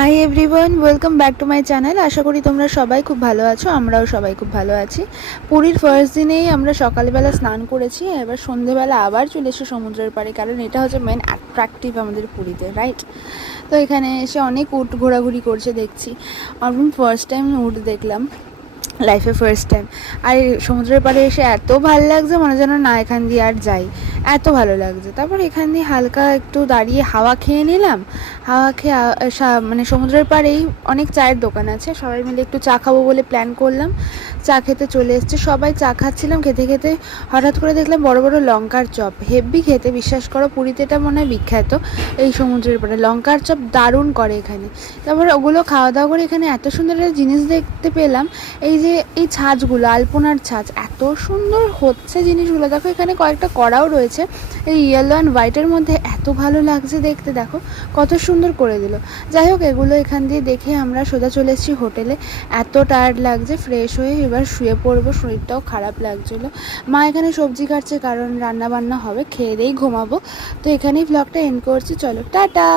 High everyone, welcome back to my channel. আশা করি তোমরা সবাই খুব ভালো আছো। আমরাও সবাই খুব ভালো আছি। পুরীর ফার্স্ট দিনেই আমরা সকালবেলা স্নান করেছি, এবার সন্ধেবেলা আবার চলে এসে সমুদ্রের পাড়ে, কারণ এটা হচ্ছে মেন অ্যাট্রাকটিভ আমাদের পুরীতে, রাইট? তো এখানে এসে অনেক উট ঘোরাঘুরি করছে দেখছি। আমি ফার্স্ট টাইম উট দেখলাম, লাইফে ফার্স্ট টাইম। আর সমুদ্রের পাড়ে এসে এত ভালো লাগছে, মনে যেন না এখান দিয়ে আর যাই, এত ভালো লাগছে। তারপর এখান দিয়ে হালকা একটু দাঁড়িয়ে হাওয়া খেয়ে নিলাম। হাওয়া খেয়ে মানে সমুদ্রের পাড়েই অনেক চায়ের দোকান আছে, সবাই মিলে একটু চা খাবো বলে প্ল্যান করলাম। চা খেতে চলে এসছে সবাই, চা খাচ্ছিলাম। খেতে খেতে হঠাৎ করে দেখলাম বড় বড় লঙ্কার চপ, হেভি খেতে, বিশ্বাস করো পুরীতে এটা মনে হয় বিখ্যাত এই সমুদ্রের পাড়ে লঙ্কার চপ দারুণ করে এখানে। তারপর ওগুলো খাওয়া দাওয়া করে এখানে এত সুন্দর একটা জিনিস দেখতে পেলাম, এই যে এই ছাঁচগুলো, আলপনার ছাঁচ, এত সুন্দর হচ্ছে জিনিসগুলো। দেখো এখানে কয়েকটা কড়াও রয়েছে এই ইয়েলো অ্যান্ড হোয়াইটের মধ্যে, এত ভালো লাগছে দেখতে, দেখো কত সুন্দর করে দিল। যাই হোক, এগুলো এখান দিয়ে দেখে আমরা সোজা চলে এসেছি হোটেলে। এত টায়ার্ড লাগছে, ফ্রেশ হয়ে এবার শুয়ে পড়বো, শরীরটাও খারাপ লাগছিলো। মা এখানে সবজি কাটছে, কারণ রান্না বান্না হবে, খেয়ে দিয়েই ঘুমাবো। তো এখানেই ব্লগটা এন্ড করছি, চলো টাটা।